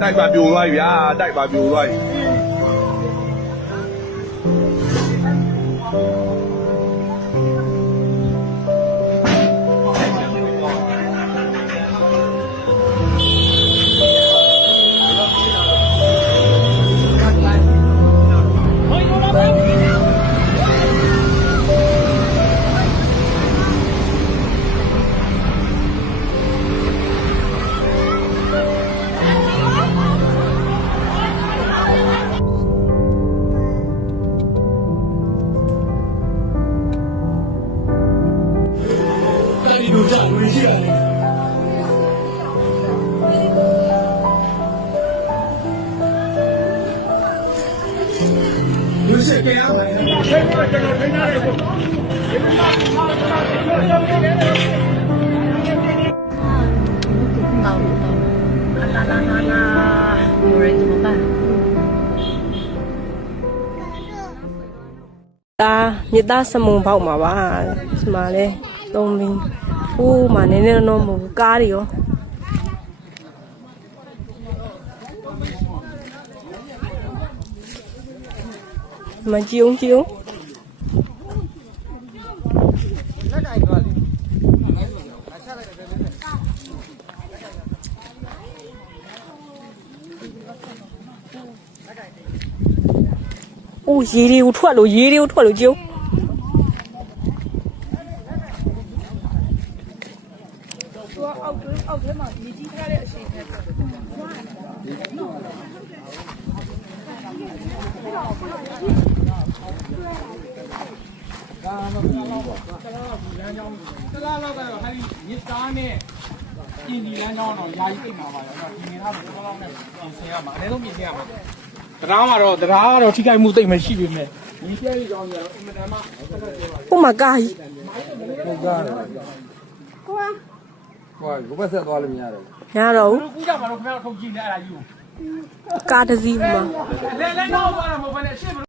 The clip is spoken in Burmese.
တိုက်ပါပြိုသွားပြီဗျာတိုက်ပါပြိုသွားပြီလူကြလူရှိရတယ်လူရှိကြရမယ်ဆက်ပြီးတော့ကျွန်တော်ထိန်းထားတယ်ကို有人怎么办？မြစ်သားစမုံပေါက်မှာပါဒီမှာလဲသုံးပြီးဟိုးမှာနည်းနည်းတော့မဟုတ်ဘူးကားတွေရောမကြည့်အောင်အိုးရေတွေကိုထွက်လို့ကြည့်အောက်ထဲမှာမြေကြီးထားတဲ့အချိန်နဲ့ဒါတော့လမ်းကြောင်းတလားလောက်ကတော့ဟာဒီမြစ်သားနဲ့ပြင်ဒီလမ်းကြောင်းတော့ယာယီအိတ်မှာပါရောဒီနေသားကိုတော့နဲ့ပြင်ဆင်ရမှာအနည်းဆုံးပြင်ဆင်ရမှာတရားကတော့ထိခိုက်မှုသိမ့်မရှိပေမဲ့ဒီပြည့်ရကြောင်းကတော့အင်မတန်မှဟိုမှာကားကြီးဟုတ်ကားကိုဘက်ဆက်သွားလို့မရတော့ဘူးမရတော့ဘူးကူးကြမှာတော့ခင်ဗျားတို့ထုတ်ကြည့်နေအဲ့ဒါကြီးကိုကားတစ်စီးမှာလဲတော့သွားတာမဟုတ်ဘဲနဲ့ရှေ့